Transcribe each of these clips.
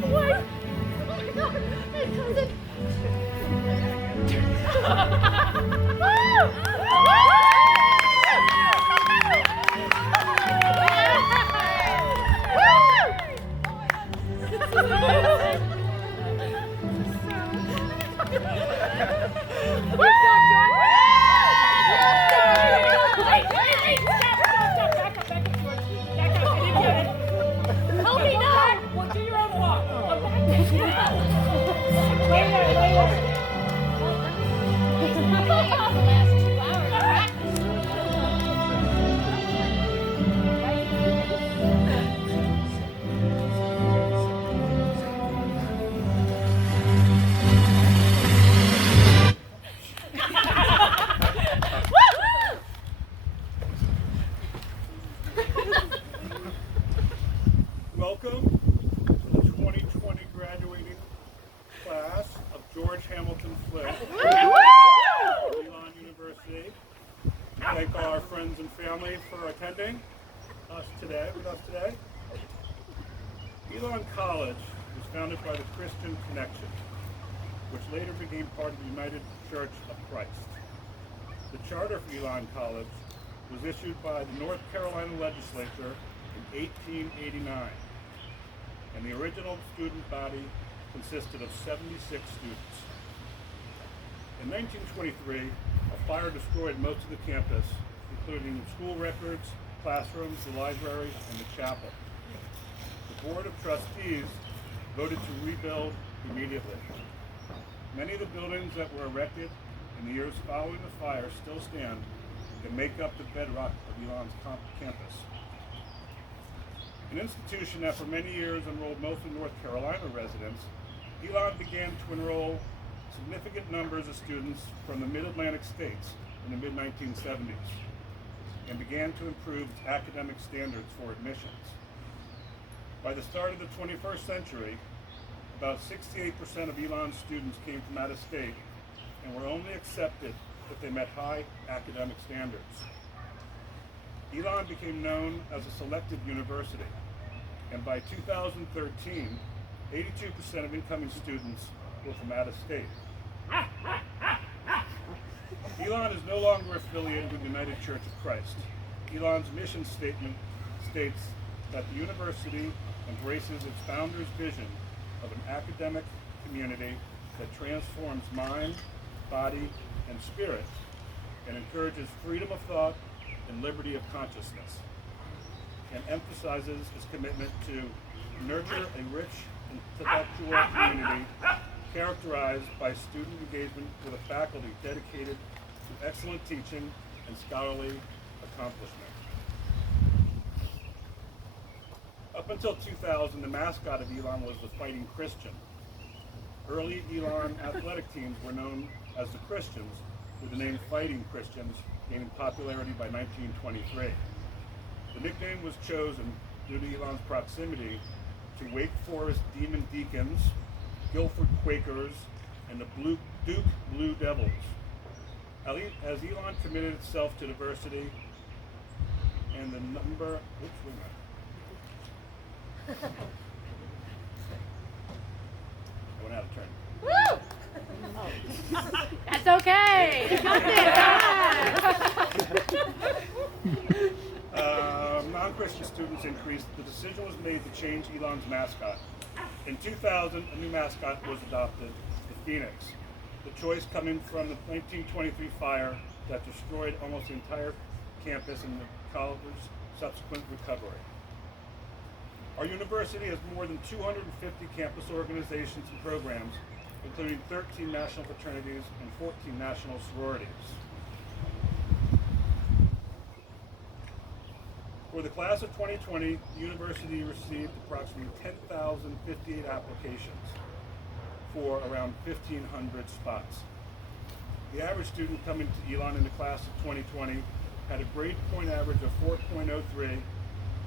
boy! Oh my God! My cousin! Help me now! Well, do your own walk. Welcome to the 2020 graduating class of George Hamilton Flint of Elon University. We thank all our friends and family for attending with us today. Elon College was founded by the Christian Connection, which later became part of the United Church of Christ. The charter for Elon College was issued by the North Carolina legislature in 1889. And the original student body consisted of 76 students. In 1923, a fire destroyed most of the campus, including school records, classrooms, the library, and the chapel. The Board of Trustees voted to rebuild immediately. Many of the buildings that were erected in the years following the fire still stand and make up the bedrock of Elon's campus. An institution that for many years enrolled mostly North Carolina residents, Elon began to enroll significant numbers of students from the Mid-Atlantic states in the mid-1970s and began to improve its academic standards for admissions. By the start of the 21st century, about 68% of Elon's students came from out of state and were only accepted if they met high academic standards. Elon became known as a selective university, and by 2013, 82% of incoming students were from out of state. Elon is no longer affiliated with the United Church of Christ. Elon's mission statement states that the university embraces its founder's vision of an academic community that transforms mind, body, and spirit, and encourages freedom of thought and liberty of consciousness, and emphasizes its commitment to nurture a rich intellectual community characterized by student engagement with a faculty dedicated to excellent teaching and scholarly accomplishment. Up until 2000, the mascot of Elon was the Fighting Christian. Early Elon athletic teams were known as the Christians, with the name Fighting Christians gaining popularity by 1923. The nickname was chosen due to Elon's proximity to Wake Forest Demon Deacons, Guilford Quakers, and the Duke Blue Devils. As Elon committed itself to diversity and the number, I went out of turn. Woo! That's okay. You got this. Non-Christian students increased. The decision was made to change Elon's mascot. In 2000, a new mascot was adopted, the Phoenix. The choice coming from the 1923 fire that destroyed almost the entire campus and the college's subsequent recovery. Our university has more than 250 campus organizations and programs, including 13 national fraternities and 14 national sororities. For the class of 2020, the university received approximately 10,058 applications for around 1,500 spots. The average student coming to Elon in the class of 2020 had a grade point average of 4.03,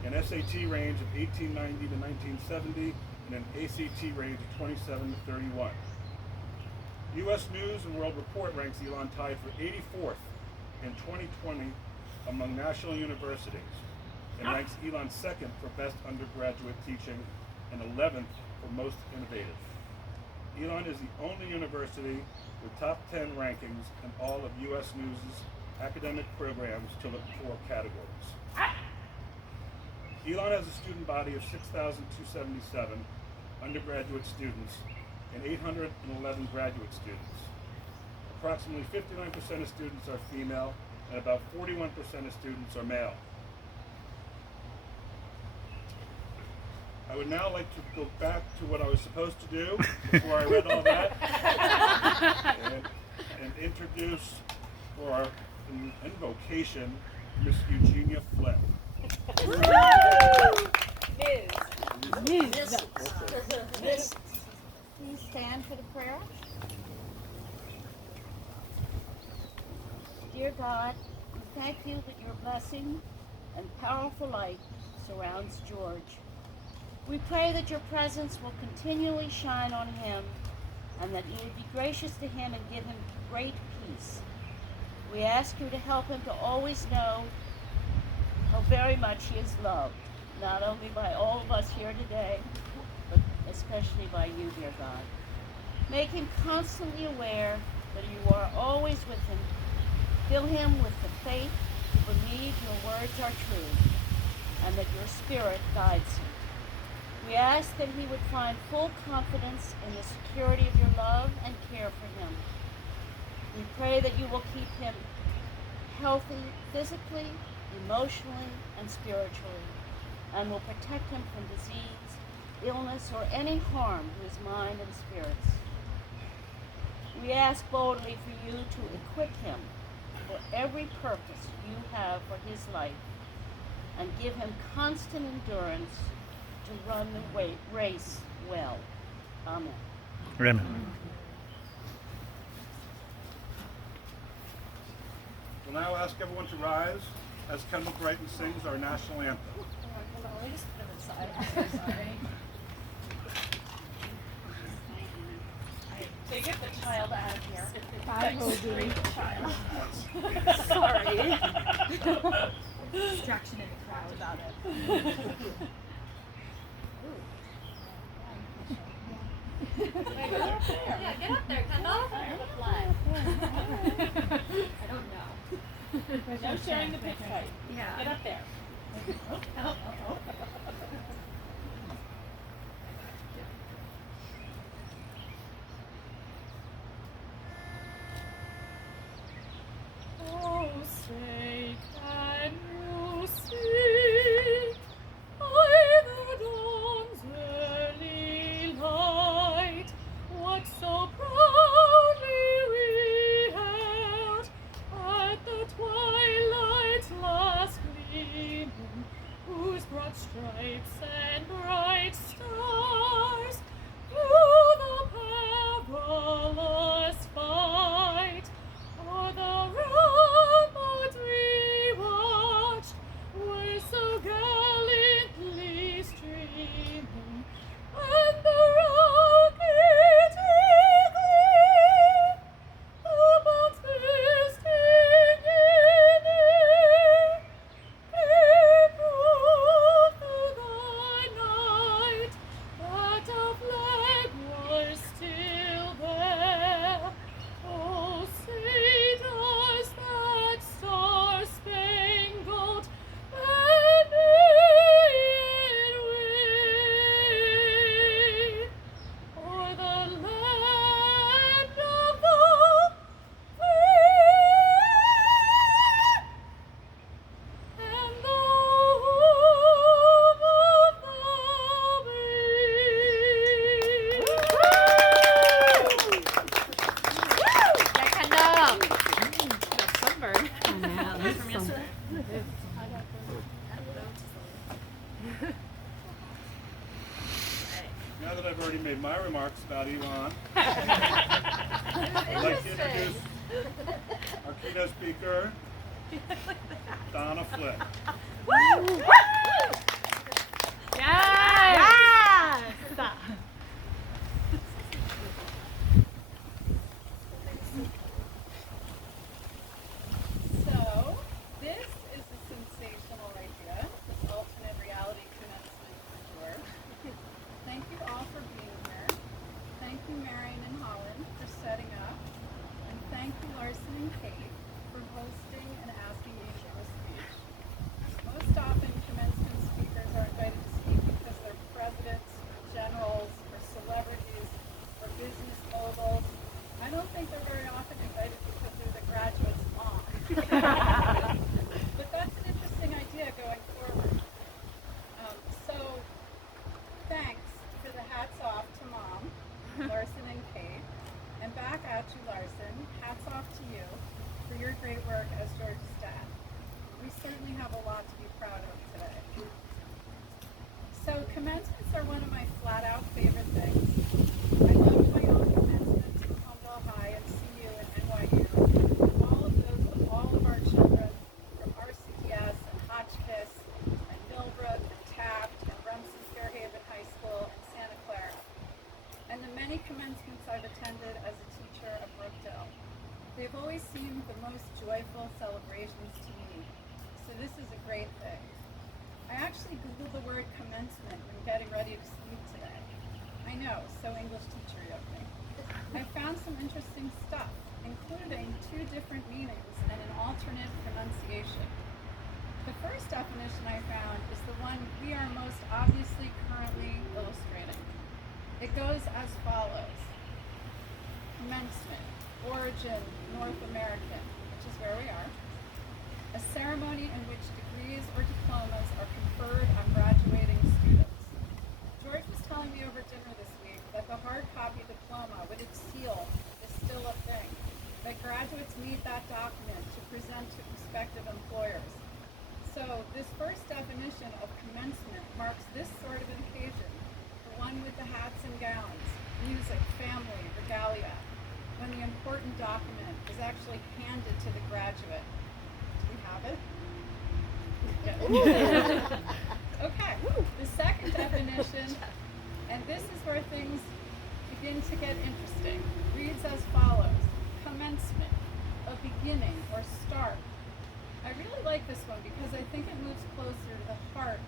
an SAT range of 1890 to 1970, and an ACT range of 27 to 31. U.S. News and World Report ranks Elon tied for 84th in 2020 among national universities, and ranks Elon second for best undergraduate teaching and 11th for most innovative. Elon is the only university with top 10 rankings in all of U.S. News' academic programs to the 4 categories. Elon has a student body of 6,277 undergraduate students and 811 graduate students. Approximately 59% of students are female and about 41% of students are male. I would now like to go back to what I was supposed to do before I read all that and introduce for our invocation Miss Eugenia Flip. Miss, please stand for the prayer. Dear God, we thank you that your blessing and powerful light surrounds George. We pray that your presence will continually shine on him and that you would be gracious to him and give him great peace. We ask you to help him to always know how very much he is loved, not only by all of us here today, but especially by you, dear God. Make him constantly aware that you are always with him. Fill him with the faith to believe your words are true and that your spirit guides him. We ask that he would find full confidence in the security of your love and care for him. We pray that you will keep him healthy physically, emotionally, and spiritually, and will protect him from disease, illness, or any harm to his mind and spirits. We ask boldly for you to equip him for every purpose you have for his life, and give him constant endurance to run the race well. Amen. Amen. We'll now ask everyone to rise as Kendall Brighton sings our national anthem. Let me just put it aside. I'm so sorry. So you get the child out of here. I will do. Child. Sorry. Distraction in the crowd about it. Yeah, get up there, Kendall. The flag. I don't know. No sharing the pitch fight. Yeah. Get up there. Oh, say, can you see by the dawn's early light what so proudly we hailed at the twilight's last gleaming, whose broad stripes and bright stars through the perilous fight o'er the ramparts we watched were so gallantly streaming, and the rocket eagle above twisting in air gave proof through the night that our flag was still there. Oh, say does that star-spangled banner yet wave o'er the land of the free and the home of the brave? Yeah, Kendall. Got sunburned. From yesterday. Now that I've already made my remarks about Elon, I'd like to introduce our keynote speaker, Donna Flip. Yes! So, this is a sensational idea, this alternate reality pronouncement for sure. Thank you all for being have a lot to be proud of today. So commencements are one of my flat-out favorite things. I love my own commencements from Humboldt High and CU and NYU. All of those of all of our children from RCDS and Hotchkiss and Millbrook and Taft and Remsen Fairhaven High School and Santa Clara. And the many commencements I've attended as a teacher of Brookdale. They've always seemed the most joyful celebrations to me. So this is a great thing. I actually Googled the word commencement when getting ready to speak today. I know, so English teacher of me. I found some interesting stuff, including 2 different meanings and an alternate pronunciation. The first definition I found is the one we are most obviously currently illustrating. It goes as follows. Commencement, origin, North American, which is where we are. A ceremony in which degrees or diplomas are conferred on graduating students. George was telling me over dinner this week that the hard copy diploma with its seal is still a thing, that graduates need that document to present to prospective employers. So this first definition of commencement marks this sort of an occasion, the one with the hats and gowns, music, family, regalia, when the important document is actually handed to the graduate. Have it? Okay, the second definition, and this is where things begin to get interesting, reads as follows. Commencement, a beginning or start. I really like this one because I think it moves closer to the heart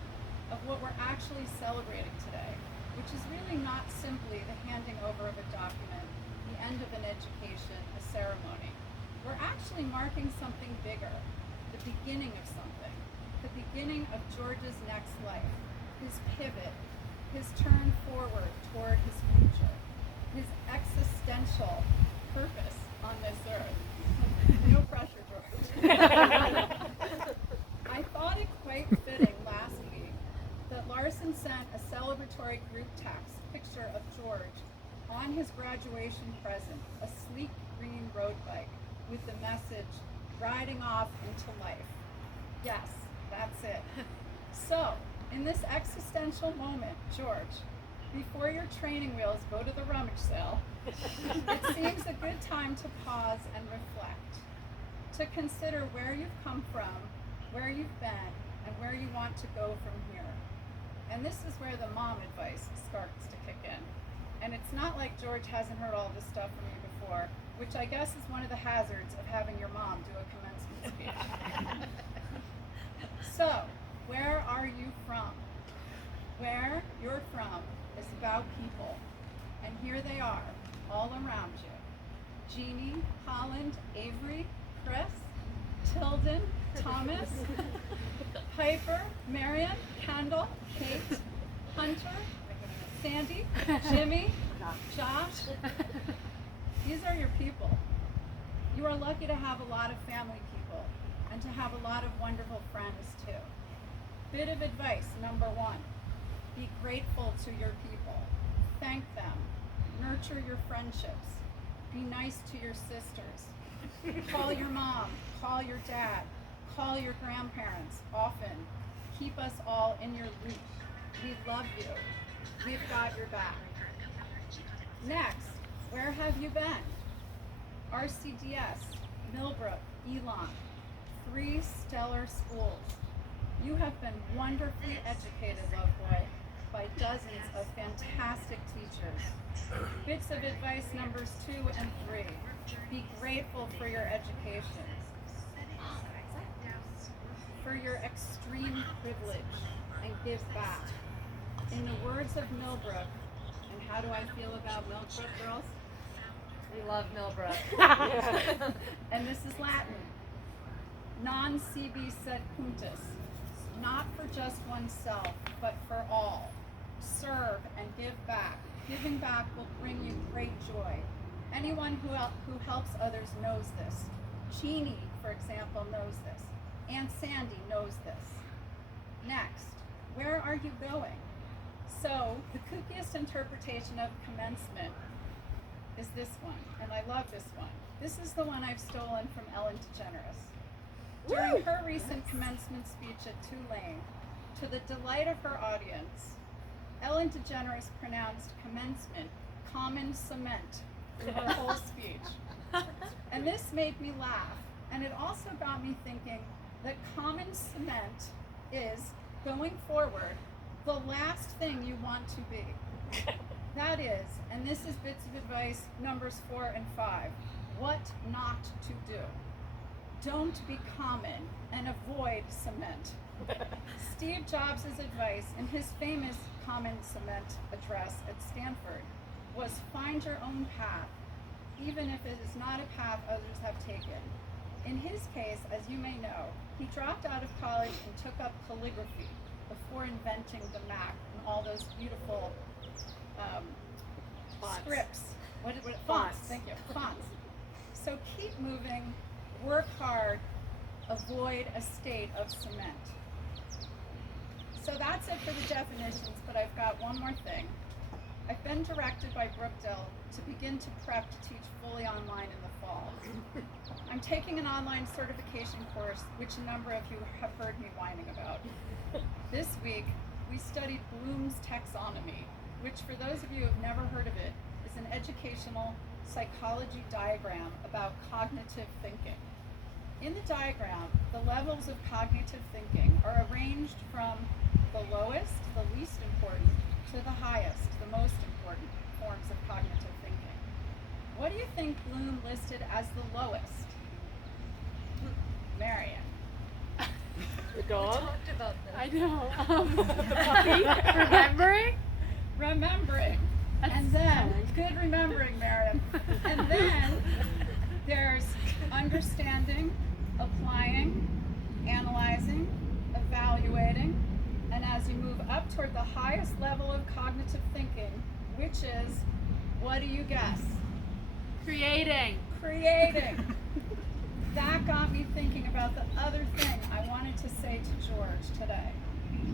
of what we're actually celebrating today, which is really not simply the handing over of a document, the end of an education, a ceremony. We're actually marking something bigger. The beginning of something, the beginning of George's next life, his pivot, his turn forward toward his future, his existential purpose on this earth. No pressure, George. I thought it quite fitting last week that Larson sent a celebratory group text picture of George on his graduation present, a sleek green road bike with the message, riding off into life. Yes, that's it. So, in this existential moment, George, before your training wheels go to the rummage sale, it seems a good time to pause and reflect, to consider where you've come from, where you've been, and where you want to go from here. And this is where the mom advice starts to kick in. And it's not like George hasn't heard all this stuff from me before, which I guess is one of the hazards of having your mom do a commencement speech. So, where are you from? Where you're from is about people. And here they are, all around you. Jeannie, Holland, Avery, Chris, Tilden, Thomas, Piper, Marion, Kendall, Kate, Hunter, Sandy, Jimmy, Josh. These are your people. You are lucky to have a lot of family people and to have a lot of wonderful friends too. Bit of advice, number 1. Be grateful to your people. Thank them. Nurture your friendships. Be nice to your sisters. Call your mom. Call your dad. Call your grandparents often. Keep us all in your loop. We love you. We've got your back. Next, where have you been? RCDS, Millbrook, Elon, 3 stellar schools. You have been wonderfully educated, Loveboy, by dozens of fantastic teachers. Bits of advice numbers 2 and 3. Be grateful for your education, for your extreme privilege, and give back. In the words of Millbrook, and how do I feel about Millbrook, girls? We love Millbrook. And this is Latin. Non sibi sed cunctis. Not for just oneself, but for all. Serve and give back. Giving back will bring you great joy. Anyone who helps others knows this. Jeannie, for example, knows this. Aunt Sandy knows this. Next, where are you going? So, the kookiest interpretation of commencement is this one, and I love this one. This is the one I've stolen from Ellen DeGeneres. During her recent commencement speech at Tulane, to the delight of her audience, Ellen DeGeneres pronounced commencement common cement through her whole speech. And this made me laugh, and it also got me thinking that common cement is, going forward, the last thing you want to be. That is, and this is bits of advice numbers 4 and 5, what not to do. Don't be common and avoid cement. Steve Jobs' advice in his famous Common Cement address at Stanford was find your own path, even if it is not a path others have taken. In his case, as you may know, he dropped out of college and took up calligraphy before inventing the Mac and all those beautiful scripts. Fonts, thank you, fonts. So keep moving, work hard, avoid a state of cement. So that's it for the definitions, but I've got one more thing. I've been directed by Brookdale to begin to prep to teach fully online in the fall. I'm taking an online certification course, which a number of you have heard me whining about. This week, we studied Bloom's taxonomy, which for those of you who have never heard of it, is an educational psychology diagram about cognitive thinking. In the diagram, the levels of cognitive thinking are arranged from the lowest, the least important, to the highest, the most important forms of cognitive thinking. What do you think Bloom listed as the lowest? Marion. The dog? We talked about this. I know. The puppy? Remembering? Remembering. And then, good remembering, Meredith. And then there's understanding, applying, analyzing, evaluating, and as you move up toward the highest level of cognitive thinking, which is, what do you guess? Creating. Creating. That got me thinking about the other thing I wanted to say to George today.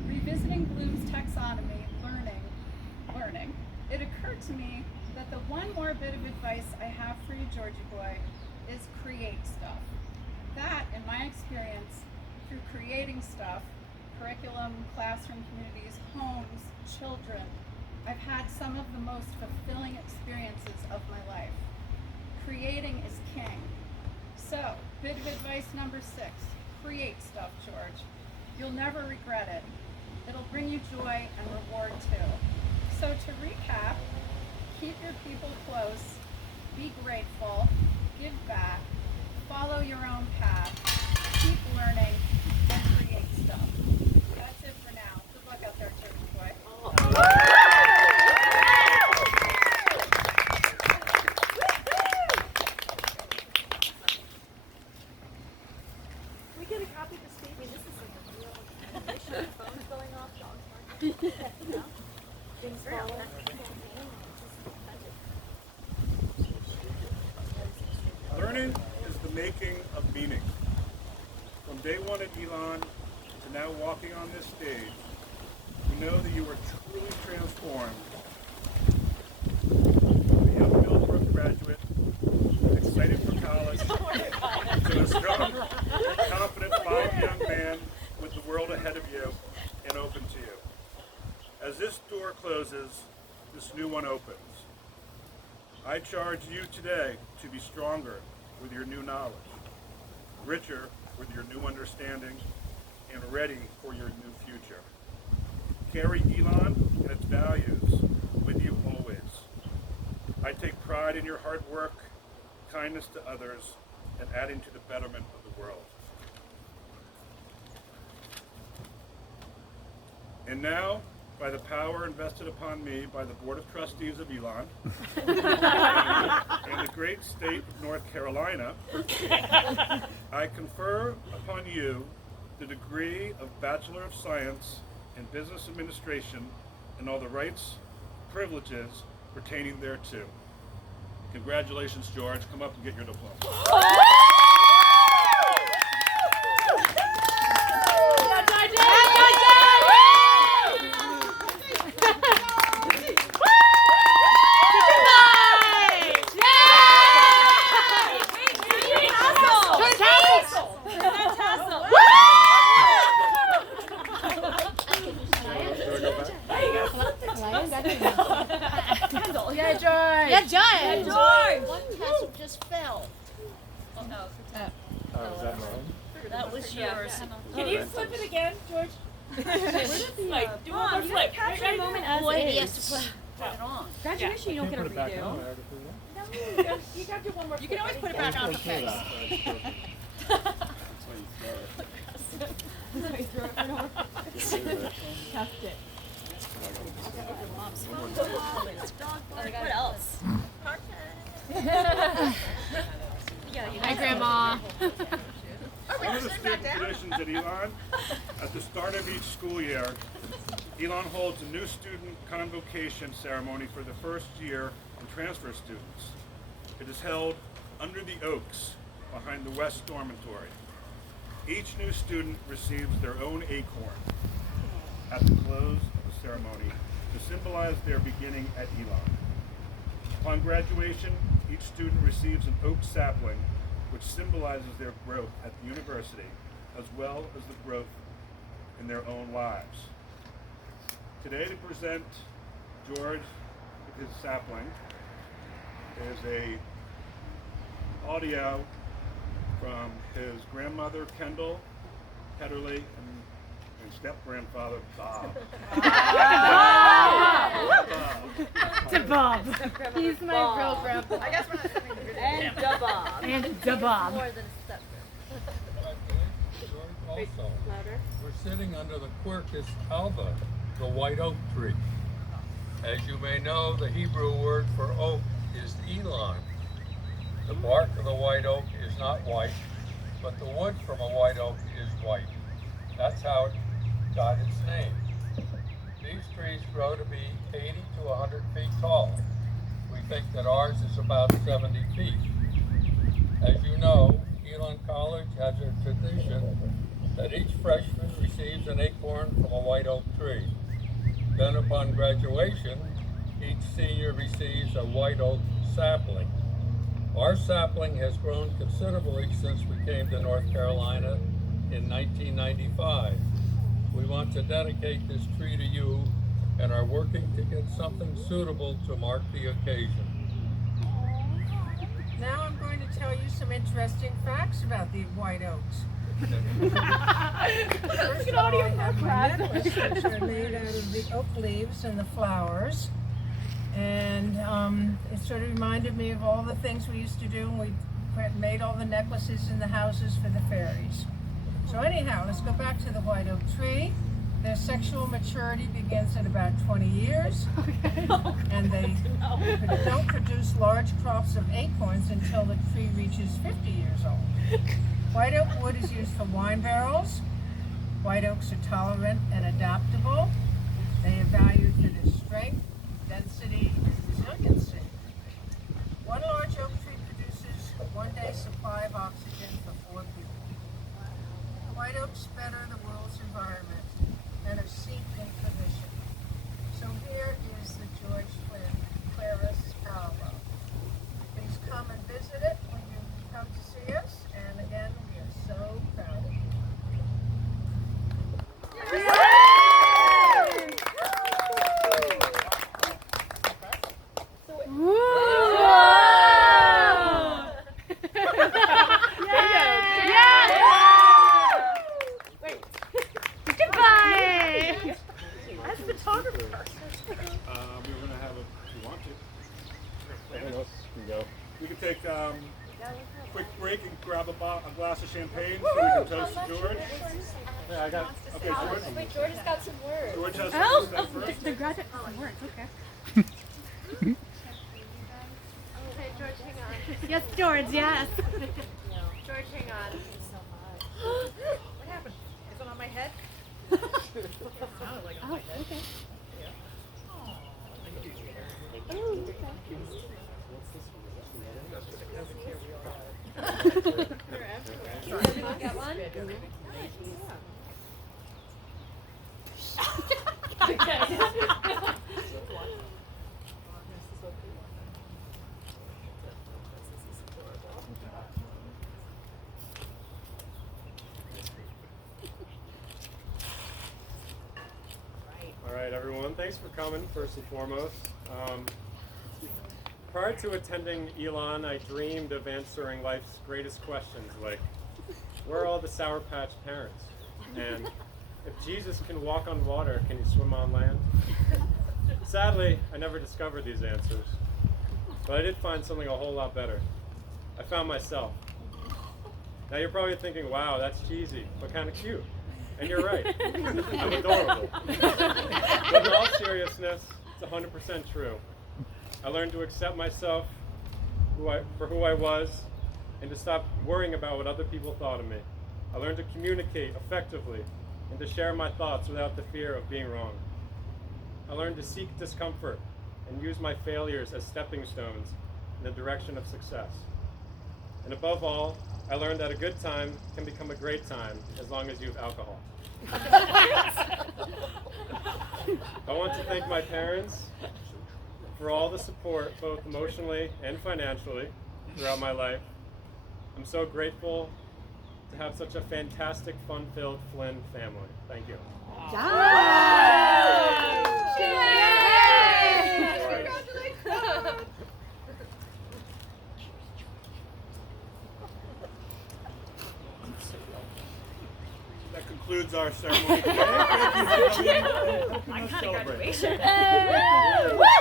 Revisiting Bloom's taxonomy, learning, it occurred to me that the one more bit of advice I have for you, Georgie boy, is create stuff. That, in my experience, through creating stuff, curriculum, classroom communities, homes, children, I've had some of the most fulfilling experiences of my life. Creating is king. So, bit of advice number 6, create stuff, George. You'll never regret it. It'll bring you joy and reward too. So to recap, keep your people close, be grateful, give back, follow your own path, keep learning, and create stuff. That's it for now. Good luck out there, Georgie boy. We get a copy of the statement. This is like a real condition. Phones going off, dogs barking. You know? Things falling. Learning is the making of meaning. From day one at Elon to now walking on this stage, we know that you are truly transformed. A young Millbrook graduate, excited for college, to a strong, confident, fine young man with the world ahead of you and open to you. As this door closes, this new one opens. I charge you today to be stronger with your new knowledge, richer with your new understanding, and ready for your new future. Carry Elon and its values with you always. I take pride in your hard work, kindness to others, and adding to the betterment of the world. And now, by the power invested upon me by the Board of Trustees of Elon and the great state of North Carolina, I confer upon you the degree of Bachelor of Science in Business Administration and all the rights, privileges pertaining thereto. Congratulations, George. Come up and get your diploma. Fantastic. George. Yeah, George. One tassel just fell. Oh, is that mine? That was yours. Can you flip it again, George? Like, do one more flip. Capture the moment as Wait, is. he has to put it on. Graduation, you don't get a Put it back redo. on. I already put it on. No, you got to do one more. You can always put it back on the face. That's why you throw it. No, you throw it for no more. Kept it. What else? Hi, Grandma. One of the student traditions at Elon, at the start of each school year, Elon holds a new student convocation ceremony for the first year and transfer students. It is held under the oaks behind the West Dormitory. Each new student receives their own acorn at the close of the ceremony to symbolize their beginning at Elon. Upon graduation, each student receives an oak sapling, which symbolizes their growth at the university, as well as the growth in their own lives. Today, to present George with his sapling, is a audio from his grandmother, Kendall Ketterly, and step-grandfather, Bob. To Bob. He's my real grandpa. I guess we're not sending the video. And da Bob. And da Bob. George also. We're sitting under the Quercus alba, the white oak tree. As you may know, the Hebrew word for oak is Elon. The bark of the white oak is not white, but the wood from a white oak is white. That's how it got its name. These trees grow to be 80 to 100 feet tall. We think that ours is about 70 feet. As you know, Elon College has a tradition that each freshman receives an acorn from a white oak tree. Then upon graduation, each senior receives a white oak sapling. Our sapling has grown considerably since we came to North Carolina in 1995. We want to dedicate this tree to you and are working to get something suitable to mark the occasion. Now I'm going to tell you some interesting facts about the white oaks. First of all, I have my necklaces, which are made out of the oak leaves and the flowers. And it sort of reminded me of all the things we used to do when we made all the necklaces in the houses for the fairies. So anyhow, let's go back to the white oak tree. Their sexual maturity begins at about 20 years, and they don't produce large crops of acorns until the tree reaches 50 years old. White oak wood is used for wine barrels. White oaks are tolerant and adaptable. They are valued for their strength, density, and resiliency. One large oak tree produces a one-day supply of oxygen for 4 people. White oaks better the world's environment and are seeped in tradition. So here is the George Flynn Claris Alba. Please come and visit it when you come to see us, and again, we are so proud of you. We're going to have a, if you want to. Everyone else can go. We can take a quick break and grab a glass of champagne so we can toast to George. Yeah, I got. Okay, George. Wait, George has got some words. George has Oh, something to say first. the graduate words, okay. Okay, George, hang on. Yes, George, yes. George, hang on. What happened? Is it on my head? Oh, okay. Everyone got one? All right, everyone. Thanks for coming. First and foremost, prior to attending Elon, I dreamed of answering life's greatest questions like, where are all the Sour Patch parents? And if Jesus can walk on water, can he swim on land? Sadly, I never discovered these answers. But I did find something a whole lot better. I found myself. Now you're probably thinking, wow, that's cheesy, but kind of cute. And you're right. I'm adorable. But in all seriousness, it's 100% true. I learned to accept myself for who I was and to stop worrying about what other people thought of me. I learned to communicate effectively and to share my thoughts without the fear of being wrong. I learned to seek discomfort and use my failures as stepping stones in the direction of success. And above all, I learned that a good time can become a great time as long as you have alcohol. I want to thank my parents for all the support, both emotionally and financially, throughout my life. I'm so grateful to have such a fantastic, fun-filled Flynn family. Thank you. That concludes our ceremony today. Thank you for coming. I got a Celebrate. graduation.